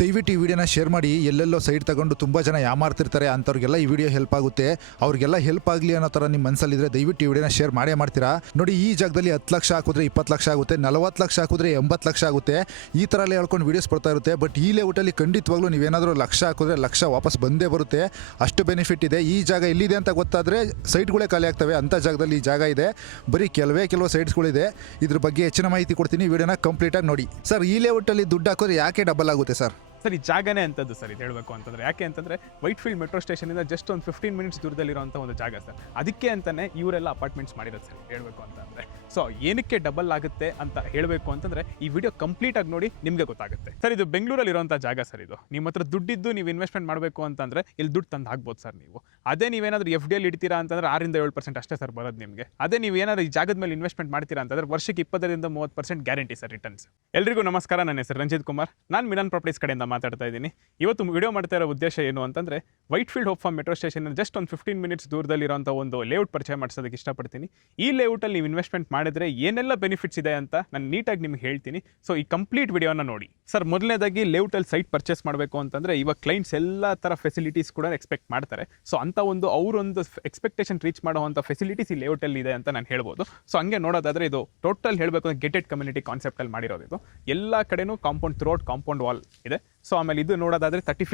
ದಯವಿಟ್ಟು ಈ ವಿಡಿಯೋನ ಶೇರ್ ಮಾಡಿ. ಎಲ್ಲೆಲ್ಲೋ ಸೈಡ್ ತಗೊಂಡು ತುಂಬ ಜನ ಯಾಮಾರ್ತಿರ್ತಾರೆ ಅಂಥವ್ರಿಗೆಲ್ಲ ಈ ವಿಡಿಯೋ ಹೆಲ್ಪ್ ಆಗುತ್ತೆ. ಅವ್ರಿಗೆಲ್ಲ ಹೆಲ್ಪ್ ಆಗಲಿ ಅನ್ನೋ ಥರ ನಿಮ್ಮ ಮನಸ್ಸಲ್ಲಿದ್ದರೆ ದಯವಿಟ್ಟು ಈ ವಿಡಿಯೋನ ಶೇರ್ ಮಾಡ್ತೀರಾ. ನೋಡಿ, ಈ ಜಾಗದಲ್ಲಿ 10 ಲಕ್ಷ ಹಾಕಿದ್ರೆ 20 ಲಕ್ಷ ಆಗುತ್ತೆ, 40 ಲಕ್ಷ ಹಾಕಿದ್ರೆ 80 ಲಕ್ಷ ಆಗುತ್ತೆ. ಈ ಥರ ಎಲ್ಲ ಹೇಳ್ಕೊಂಡು ವೀಡಿಯೋಸ್ ಬರ್ತಾ ಇರುತ್ತೆ. ಬಟ್ ಈ ಲೇಔಟಲ್ಲಿ ಖಂಡಿತವಾಗ್ಲೂ ನೀವೇನಾದರೂ ಲಕ್ಷ ಹಾಕಿದ್ರೆ ಲಕ್ಷ ವಾಪಸ್ ಬಂದೇ ಬರುತ್ತೆ. ಅಷ್ಟು ಬೆನಿಫಿಟ್ ಇದೆ. ಈ ಜಾಗ ಎಲ್ಲಿದೆ ಅಂತ ಗೊತ್ತಾದರೆ ಸೈಟ್ಗಳೇ ಖಾಲಿ ಆಗ್ತವೆ. ಅಂಥ ಜಾಗದಲ್ಲಿ ಈ ಜಾಗ ಇದೆ. ಬರೀ ಕೆಲವು ಸೈಟ್ಸ್ಗಳಿದೆ. ಇದ್ರ ಬಗ್ಗೆ ಹೆಚ್ಚಿನ ಮಾಹಿತಿ ಕೊಡ್ತೀನಿ. ವಿಡಿಯೋನ ಕಂಪ್ಲೀಟಾಗಿ ನೋಡಿ. ಸರ್, ಈ ಲೇಔಟಲ್ಲಿ ದುಡ್ಡು ಹಾಕಿದ್ರೆ ಯಾಕೆ ಡಬಲ್ ಆಗುತ್ತೆ ಸರ್? ಸರ್, ಈ ಜಾಗನೇ ಅಂತದ್ದು ಸರ್ ಇದು ಹೇಳಬೇಕು ಅಂತಂದರೆ. ಯಾಕೆ ಅಂತಂದರೆ ವೈಟ್ಫೀಲ್ಡ್ ಮೆಟ್ರೋ ಸ್ಟೇಷನಿಂದ ಜಸ್ಟ್ ಒಂದು 15 ಮಿನಿಟ್ಸ್ ದೂರದಲ್ಲಿರುವಂಥ ಒಂದು ಜಾಗ ಸರ್. ಅದಕ್ಕೆ ಅಂತಲೇ ಇವರೆಲ್ಲ ಅಪಾರ್ಟ್ಮೆಂಟ್ಸ್ ಮಾಡಿರೋದು ಸರ್ ಹೇಳಬೇಕು ಅಂತಂದರೆ. ಸೊ ಏನಕ್ಕೆ ಡಬಲ್ ಆಗುತ್ತೆ ಅಂತ ಹೇಳಬೇಕು ಅಂತಂದರೆ ಈ ವಿಡಿಯೋ ಕಂಪ್ಲೀಟಾಗಿ ನೋಡಿ, ನಿಮಗೆ ಗೊತ್ತಾಗುತ್ತೆ. ಸರ್, ಇದು ಬೆಂಗಳೂರಲ್ಲಿರುವಂಥ ಜಾಗ ಸರ್. ಇದು ನಿಮ್ಮ ಹತ್ರ ದುಡ್ಡಿದ್ದು ನೀವು ಇನ್ವೆಸ್ಟ್ಮೆಂಟ್ ಮಾಡಬೇಕು ಅಂತಂದರೆ ಇಲ್ಲಿ ದುಡ್ಡು ತಂದು ಹಾಕ್ಬೋದು ಸರ್ ನೀವು. ಅದೇ ನೀವೇನಾದರೂ FD ಇಡ್ತೀರಾ ಅಂತಂದರೆ 6-7% ಅಷ್ಟೇ ಸರ್ ಬರೋದು ನಿಮಗೆ. ಅದೇ ನೀವು ಏನಾದರೂ ಈ ಜಾಗದ ಮೇಲೆ ಇನ್ವೆಸ್ಟ್ಮೆಂಟ್ ಮಾಡ್ತೀರಾ ಅಂತಂದರೆ ವರ್ಷಕ್ಕೆ 20-30% ಗ್ಯಾರಂಟಿ ಸರ್ ರಿಟರ್ನ್ಸ್. ಎಲ್ರಿಗೂ ನಮಸ್ಕಾರ. ನನ್ನ ಹೆಸರು ರಂಜಿತ್ ಕುಮಾರ್. ನಾನು ಮಿಲನ್ ಪ್ರಾಪರ್ಟೀಸ್ ಕಡೆಯಿಂದ ಮಾತಾಡ್ತಾ ಇದ್ದೀನಿ. ಇವತ್ತು ವಿಡಿಯೋ ಮಾಡ್ತಾ ಇರೋ ಉದ್ದೇಶ ಏನು ಅಂತಂದರೆ Whitefield Hope Farm metro station just ಒಂದು 15 ಮಿನಿಟ್ಸ್ ದೂರದಲ್ಲಿರುವಂಥ ಒಂದು ಲೇಔಟ್ ಪರಿಚಯ ಮಾಡಿಸೋದಕ್ಕೆ ಇಷ್ಟಪಡ್ತೀನಿ. ಈ ಲೇಔಟಲ್ಲಿ ನೀವು ಇನ್ವೆಸ್ಟ್ಮೆಂಟ್ ಮಾಡಿದ್ರೆ ಏನೆಲ್ಲ ಬೆನಿಫಿಟ್ಸ್ ಇದೆ ಅಂತ ನಾನು ನೀಟಾಗಿ ನಿಮ್ಗೆ ಹೇಳ್ತೀನಿ. ಸೊ ಈ ಕಂಪ್ಲೀಟ್ ವಿಡಿಯೋನ ನೋಡಿ. ಸರ್, ಮೊದಲನೇದಾಗಿ ಲೇಔಟಲ್ಲಿ ಸೈಟ್ ಪರ್ಚೇಸ್ ಮಾಡಬೇಕು ಅಂತಂದರೆ ಇವಾಗ ಕ್ಲೈಂಟ್ಸ್ ಎಲ್ಲ ಥರ ಫೆಸಿಲಿಟೀಸ್ ಕೂಡ ಎಕ್ಸ್ಪೆಕ್ಟ್ ಮಾಡ್ತಾರೆ. ಸೊ ಅಂಥ ಅವರೊಂದು ಎಕ್ಸ್ಪೆಕ್ಟೇಷನ್ ರೀಚ್ ಮಾಡುವಂಥ ಫೆಸಿಲಿಟೀಸ್ ಈ ಲೇಔಟಲ್ಲಿ ಇದೆ ಅಂತ ನಾನು ಹೇಳ್ಬೋದು. ಸೊ ಹಂಗೆ ನೋಡೋದಾದರೆ ಇದು ಟೋಟಲ್ ಹೇಳಬೇಕು ಅಂದರೆ ಗೆಟೆಡ್ ಕಮ್ಯುನಿಟಿ ಕಾನ್ಸೆಪ್ಟಲ್ಲಿ ಮಾಡಿರೋದು. ಇದು ಎಲ್ಲ ಕಡೆನೂ ಥ್ರೂಔಟ್ ಕಾಂಪೌಂಡ್ ವಾಲ್ ಇದೆ. ಸೊ ಆಮೇಲೆ ಇದು ನೋಡೋದಾದರೆ 30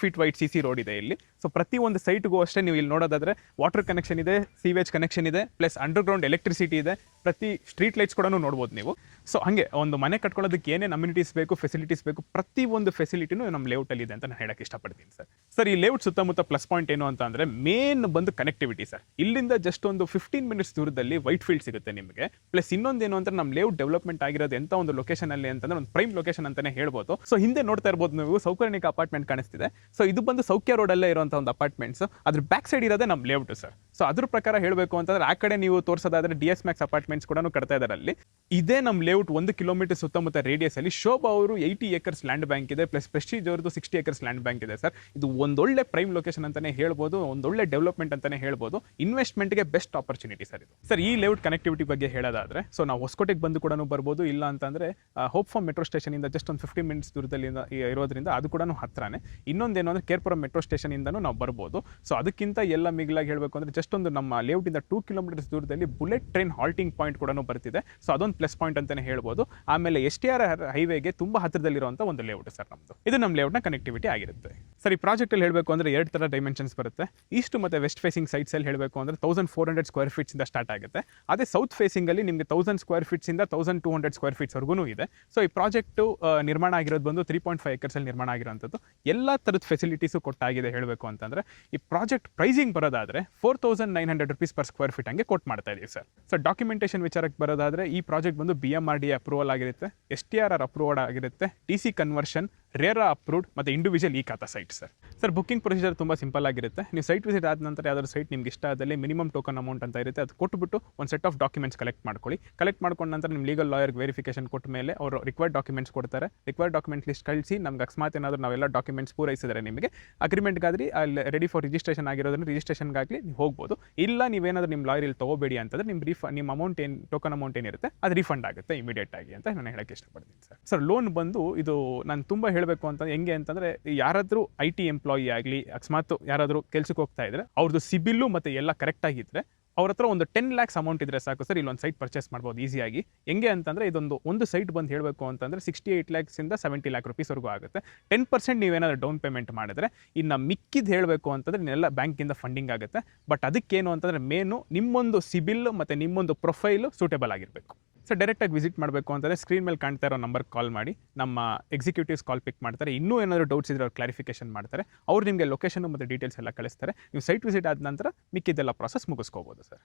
ಫೀಟ್ ವೈಡ್ CC ರೋಡ್ ಇದೆ ಇಲ್ಲಿ. ಸೊ ಪ್ರತಿ ಒಂದು ಸೈಟ್ಗೂ ಅಷ್ಟೇ ನೀವು ಇಲ್ಲಿ ನೋಡೋದಾದರೆ ವಾಟರ್ ಕನೆಕ್ಷನ್ ಇದೆ, ಸೀವೇಜ್ ಕನೆಕ್ಷನ್ ಇದೆ, ಪ್ಲಸ್ ಅಂಡರ್ಗ್ರೌಂಡ್ ಎಲೆಕ್ಟ್ರಿಸಿಟಿ ಇದೆ. ಪ್ರತಿ ಸ್ಟ್ರೀಟ್ ಲೈಟ್ಸ್ ಕೂಡ ನೋಡ್ಬೋದು ನೀವು. ಸೊ ಹಾಗೆ ಒಂದು ಮನೆ ಕಟ್ಕೊಳ್ಳೋದಕ್ಕೆ ಏನೇನು ಅಮ್ಯುನಿಟೀಸ್ ಬೇಕು, ಫೆಸಿಲಿಟೀಸ್ ಬೇಕು, ಪ್ರತಿ ಒಂದು ಫೆಸಿಲಿಟಿನೂ ನಮ್ಮ ಲೇಔಟಲ್ಲಿ ಇದೆ ಅಂತ ನಾನು ಹೇಳಕ್ಕೆ ಇಷ್ಟಪಡ್ತೀನಿ ಸರ್. ಸರ್, ಈ ಲೇಔಟ್ ಸುತ್ತಮುತ್ತ ಪ್ಲಸ್ ಪಾಯಿಂಟ್ ಏನು ಅಂತ ಅಂದರೆ ಮೇನ್ ಬಂದು ಕನೆಕ್ಟಿವಿಟಿ ಸರ್. ಇಲ್ಲಿಂದ ಜಸ್ಟ್ ಒಂದು 15 ಮಿನಿಟ್ಸ್ ದೂರದಲ್ಲಿ ವೈಟ್ ಫೀಲ್ಡ್ ಸಿಗುತ್ತೆ ನಿಮಗೆ. ಪ್ಲಸ್ ಇನ್ನೊಂದೇನು ಅಂದರೆ ನಮ್ಮ ಲೇಔಟ್ ಡೆವಲಪ್ಮೆಂಟ್ ಆಗಿರೋದು ಎಂಥ ಒಂದು ಲೊಕೇಶನಲ್ಲಿ ಅಂತಂದರೆ ಒಂದು ಪ್ರೈಮ್ ಲೊಕೇಶನ್ ಅಂತಲೇ ಹೇಳ್ಬೋದು. ಸೊ ಹಿಂದೆ ನೋಡ್ತಾ ಇರ್ಬೋದು ನೀವು ಸೌಕರ್ಯನಿಕ ಅಪಾರ್ಟ್ಮೆಂಟ್ ಕಾಣಿಸ್ತಿದೆ. ಸೊ ಇದು ಬಂದು ಸೌಖ್ಯ ರೋಡಲ್ಲೇ ಇರುವಂಥ ಒಂದು ಅಪಾರ್ಟ್ಮೆಂಟ್ಸ್. ಅದ್ರ ಬ್ಯಾಕ್ ಸೈಡ್ ಇರೋದೇ ನಮ್ಮ ಲೇಔಟ್ ಸರ್. ಸೊ ಅದ್ರ ಪ್ರಕಾರ ಹೇಳಬೇಕು ಅಂತಂದ್ರೆ ಆ ಕಡೆ ನೀವು ತೋರಿಸೋದಾದ್ರೆ DS Max ಅಪಾರ್ಟ್ಮೆಂಟ್ಸ್ ಕೂಡ ಕಟ್ತಾ ಇದ್ದಾರೆ ಅಲ್ಲಿ. ಇದೇ ನಮ್ಮ ಲೇಔಟ್ 1 ಕಿಲೋಮೀಟರ್ ಸುತ್ತಮುತ್ತ ರೇಡಿಯಸ್ ಅಲ್ಲಿ ಶೋಭಾ ಅವರು 80 ಏಕರ್ಸ್ ಲ್ಯಾಂಡ್ ಬ್ಯಾಂಕ್ ಇದೆ, ಪ್ಲಸ್ ಪ್ರೆಸ್ಟೀಜ್ ಅವ್ರದ್ದು 60 ಏಕರ್ಸ್ ಲ್ಯಾಂಡ್ ಬ್ಯಾಂಕ್ ಇದೆ ಸರ್. ಇದು ಒಂದೊಳ್ಳೆ ಪ್ರೈಮ್ ಲೊಕೇಶನ್ ಅಂತಾನೆ ಹೇಳ್ಬೋದು, ಒಂದೊಳ್ಳೆ ಡೆವಲಪ್ಮೆಂಟ್ ಅಂತಾನೆ ಹೇಳ್ಬೋದು. ಇನ್ವೆಸ್ಟ್ಮೆಂಟ್ಗೆ ಬೆಸ್ಟ್ ಆಪರ್ಚುನಿಟಿ ಸರ್ ಇದು. ಸರ್, ಈ ಲೇಔಟ್ ಕನೆಕ್ಟಿವಿಟಿ ಬಗ್ಗೆ ಹೇಳೋದಾದ್ರೆ, ಸೊ ನಾವು ಹೊಸಕೋಟೆಗೆ ಬಂದು ಕೂಡ ಬರ್ಬೋದು. ಇಲ್ಲ ಅಂತಂದ್ರೆ ಹೋಪ್ ಫಾರ್ಮ್ ಮೆಟ್ರೋ ಸ್ಟೇಷನ್ ಇಂದ ಜಸ್ಟ್ ಒಂದು 15 ಮಿನಿಟ್ಸ್ ದೂರದಲ್ಲಿ ಇರೋದ್ರಿಂದ ಅದು ಕೂಡ ಹತ್ರನೇ. ಇನ್ನೊಂದೇನು ಅಂದ್ರೆ ಕೇರ್ಪುರಂ ಮೆಟ್ರೋ ಸ್ಟೇಷನ್ ಇಂದನೂ ನಾವು ಬರ್ಬೋದು. ಸೊ ಅದಕ್ಕಿಂತ ಎಲ್ಲ ಮಿಗಿಲಾಗಿ ಹೇಳಬೇಕು ಅಂದ್ರೆ ಜಸ್ಟ್ ಒಂದು ನಮ್ಮ ಲೇಔಟ್ ಇಂದ 2 ಕಿಲೋಮೀಟರ್ಸ್ ದೂರದಲ್ಲಿ ಬುಲೆಟ್ ಟ್ರೈನ್ ಹಾಲ್ಟಿಂಗ್ ಪಾಯಿಂಟ್ ಕೂಡ ಬರ್ತಿದೆ. ಸೊ ಅದೊಂದು ಪ್ಲಸ್ ಪಾಯಿಂಟ್ ಅಂತಾನೆ ಹೇಳ್ಬೋದು. ಆಮೇಲೆ STR ಹೈವೇಗೆ ತುಂಬಾ ಹತ್ತಿರದಲ್ಲಿರುವಂತ ಒಂದು ಲೇಔಟ್ ಸರ್ ನಮ್ದು. ಇದು ನಮ್ಮ ಲೇಔಟ್ ನ ಕನೆಕ್ಟಿವಿಟಿ ಆಗಿರುತ್ತೆ. ಸರ್, ಈ ಪ್ರಾಜೆಕ್ಟ್ ಅಲ್ಲಿ ಹೇಳಬೇಕು ಅಂದ್ರೆ 2 ತರ ಡೈಮೆನ್ಷನ್ಸ್ ಬರುತ್ತೆ. ಈಸ್ಟ್ ಮತ್ತೆ ವೆಸ್ಟ್ ಫೇಸಿಂಗ್ ಸೈಟ್ಸ್ ಅಲ್ಲಿ ಹೇಳಬೇಕು ಅಂದ್ರೆ 1400 ಸ್ಕ್ವೇರ್ ಫೀಟ್ಸ್ ಇಂದ ಸ್ಟಾರ್ಟ್ ಆಗುತ್ತೆ. ಅದೇ ಸೌತ್ ಫೇಸಿಂಗ್ ಅಲ್ಲಿ ನಿಮಗೆ 1000 ಸ್ಕ್ವೇರ್ ಫೀಟ್ಸ್ ಇಂದ 1200 ಸ್ಕ್ವೇರ್ ಫೀಟ್ಸ್ ವರೆಗೂ ಇದೆ. ಸೊ ಈ ಪ್ರಾಜೆಕ್ಟ್ ನಿರ್ಮಾಣ ಆಗಿರೋದು ಬಂದು 3.5 ಎಕರ್ಸ್ ಅಲ್ಲಿ ನಿರ್ಮಾಣ ಆಗಿರುವಂಥದ್ದು. ಎಲ್ಲ ತರದ ಫೆಸಿಲಿಟೀಸು ಕೊಟ್ಟಾಗಿದೆ ಹೇಳಬೇಕು ಅಂತಂದ್ರೆ. ಈ ಪ್ರಾಜೆಕ್ಟ್ ಪ್ರೈಸಿಂಗ್ ಬರೋದಾದ್ರೆ 4900 ರೂಪೀಸ್ ಪರ್ ಸ್ಕ್ವೇರ್ ಫೀಟ್ ಹಂಗೆ ಕೊಟ್ಟು ಮಾಡ್ತಾ ಇದೀವಿ ಸರ್. ಸೊ ಡಾಕ್ಯುಮೆಂಟೇಶನ್ ವಿಚಾರಕ್ಕೆ ಬರೋದಾದ್ರೆ ಈ ಪ್ರಾಜೆಕ್ಟ್ ಬಂದು BMRDA ಅಪ್ರೂವಲ್ ಆಗಿರುತ್ತೆ, STRR ಅಪ್ರೂವಲ್ ಆಗಿರುತ್ತೆ, TC ಕನ್ವರ್ಷನ್, ರೇರಾ ಅಪ್ರೂವ್ಡ್ ಮತ್ತೆ ಇಂಡಿವಿಜುವಲ್ ಈ ಖಾತಾ site sir. Sir, booking procedure ತುಂಬಾ ಸಿಂಪಲ್ ಆಗಿರುತ್ತೆ. ನೀವು ಸೈಟ್ ವಿಸಿಟ್ ಆದ ನಂತರ ಯಾವ್ದಾದ್ರು ಸೈಟ್ ನಿಮ್ಗೆ ಇಷ್ಟ ಆದಲ್ಲಿ ಮಿನಿಮಮ್ ಟೋಕನ್ ಅಮೌಂಟ್ ಅಂತ ಇರುತ್ತೆ. ಅದು ಕೊಟ್ಬಿಟ್ಟು ಒಂದು ಸೆಟ್ ಆಫ್ ಡಾಕ್ಯುಮೆಂಟ್ಸ್ ಕಲೆಕ್ಟ್ ಮಾಡ್ಕೊಳ್ಳಿ. ಕಲೆಕ್ಟ್ ಮಾಡ್ಕೊಂಡ ನಂತರ ನಿಮ್ಮ ಲೀಗಲ್ ಲಾಯರ್ಗೆ ವೆರಿಫಿಕೇಶನ್ ಕೊಟ್ಟ ಮೇಲೆ ಅವರು ರಿಕ್ವೈರ್ಡ್ ಡಾಕ್ಯುಮೆಂಟ್ಸ್ ಕೊಡ್ತಾರೆ. ರಿಕ್ವೈರ್ಡ್ ಡಾಕ್ಯುಮೆಂಟ್ ಲಿಸ್ಟ್ ಕಳಿಸಿ ನಮ್ಗೆ ಅಕಸ್ಮಾತ್ ಏನಾದರೂ ನಾವೆಲ್ಲ ಡಾಕ್ಯುಮೆಂಟ್ಸ್ ಪೂರೈಸಿದರೆ ನಿಮಗೆ ಅಗ್ರಿಮೆಂಟ್ಗಾದ್ರಿ ಅಲ್ಲಿ ರೆಡಿ ಫಾರ್ ರಿಜಿಸ್ಟ್ರೇಷನ್ ಆಗಿರೋದನ್ನ ರಿಜಿಸ್ಟ್ರೇಷನ್ಗಾಗಲಿ ನೀವು ಹೋಗ್ಬೋದು. ಇಲ್ಲ ನೀವೇನಾದರೂ ನಿಮ್ಮ ಲಾಯರ್ ಇಲ್ಲಿ ತಗೋಬೇಡಿ ಅಂತಂದ್ರೆ ನಿಮ್ಮ ಅಮೌಂಟ್ ಏನು ಟೋಕನ್ ಅಮೌಂಟ್ ಏನಿರುತ್ತೆ ಅದು ರಿಫಂಡ್ ಆಗುತ್ತೆ ಇಮಿಡಿಯೇಟ್ ಆಗಿ ಅಂತ ನಾನು ಹೇಳಕ್ಕೆ ಇಷ್ಟಪಡ್ತೀನಿ ಸರ್. ಸರ್, ಲೋನ್ ಬಂದು ಇದು ನಾನು ತುಂಬ ಹೇಳಬೇಕು ಅಂತ ಹೆಂಗೆ ಅಂತಂದರೆ ಯಾರಾದರೂ IT ಎಂಪ್ಲಾಯಿ ಆಗಲಿ ಅಕಸ್ಮಾತ್ ಯಾರಾದರೂ ಕೆಲ್ಸಕ್ಕೆ ಹೋಗ್ತಾ ಇದ್ರೆ ಅವ್ರದ್ದು ಸಿಬಿಲ್ಲು ಮತ್ತು ಎಲ್ಲ ಕರೆಕ್ಟ್ ಆಗಿದ್ದರೆ ಅವ್ರ ಹತ್ರ ಒಂದು 10 lakhs ಅಮೌಂಟ್ ಇದ್ರೆ ಸಾಕು ಸರ್, ಇಲ್ಲೊಂದು ಸೈಟ್ ಪರ್ಚೇಸ್ ಮಾಡ್ಬೋದು ಈಸಿಯಾಗಿ. ಹೆಂಗೆ ಅಂತಂದರೆ ಒಂದು ಸೈಟ್ ಬಂದು ಹೇಳಬೇಕು ಅಂತಂದರೆ 68 lakhs ಇಂದ 70 lakh ರೂಪೀಸ್ವರೆಗೂ ಆಗುತ್ತೆ. 10% ನೀವೇನಾದರೂ ಡೌನ್ ಪೇಮೆಂಟ್ ಮಾಡಿದ್ರೆ ಇನ್ನು ಮಿಕ್ಕಿದ್ದು ಹೇಳಬೇಕು ಅಂತಂದರೆ ಇನ್ನೆಲ್ಲ ಬ್ಯಾಂಕಿಂದ ಫಂಡಿಂಗ್ ಆಗುತ್ತೆ. ಬಟ್ ಅದಕ್ಕೇನು ಅಂತಂದರೆ ಮೇನು ನಿಮ್ಮೊಂದು ಸಿಬಿಲ್ ಮತ್ತು ನಿಮ್ಮೊಂದು ಪ್ರೊಫೈಲು ಸೂಟೇಬಲ್ ಆಗಿರಬೇಕು. ಸೊ ಡೈರೆಕ್ಟಾಗಿ ವಿಸಿಟ್ ಮಾಡಬೇಕು ಅಂತಂದರೆ ಸ್ಕ್ರೀನ್ ಮೇಲೆ ಕಾಣ್ತಾ ಇರೋ ನಂಬರ್ಗೆ ಕಾಲ್ ಮಾಡಿ, ನಮ್ಮ ಎಕ್ಸಿಕ್ಯೂಟಿವ್ಸ್ ಕಾಲ್ ಪಿಕ್ ಮಾಡ್ತಾರೆ. ಇನ್ನೂ ಏನಾದರೂ ಡೌಟ್ಸ್ ಇದ್ರೆ ಅವ್ರು ಕ್ಲಾರಿಫಿಕೇಶನ್ ಮಾಡ್ತಾರೆ. ಅವ್ರು ನಿಮಗೆ ಲೊಕೇಶನ್ ಮತ್ತು ಡೀಟೇಲ್ಸ್ ಎಲ್ಲ ಕಳಿಸ್ತಾರೆ. ನೀವು ಸೈಟ್ ವಿಸಿಟ್ ಆದ ನಂತರ ಮಿಕ್ಕಿದ್ದೆಲ್ಲ ಪ್ರಾಸೆಸ್ ಮುಗಿಸ್ಕೋಬೋದು ಸರ್.